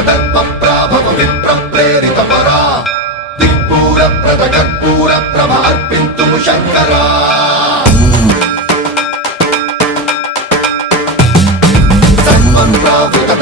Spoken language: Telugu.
దర్పప్రాభవ విప్రప్రేరిత పరా దిక్పూర ప్రద కర్పూర ప్రభ అర్పింతుము శంకరా సర్వం ప్రావృత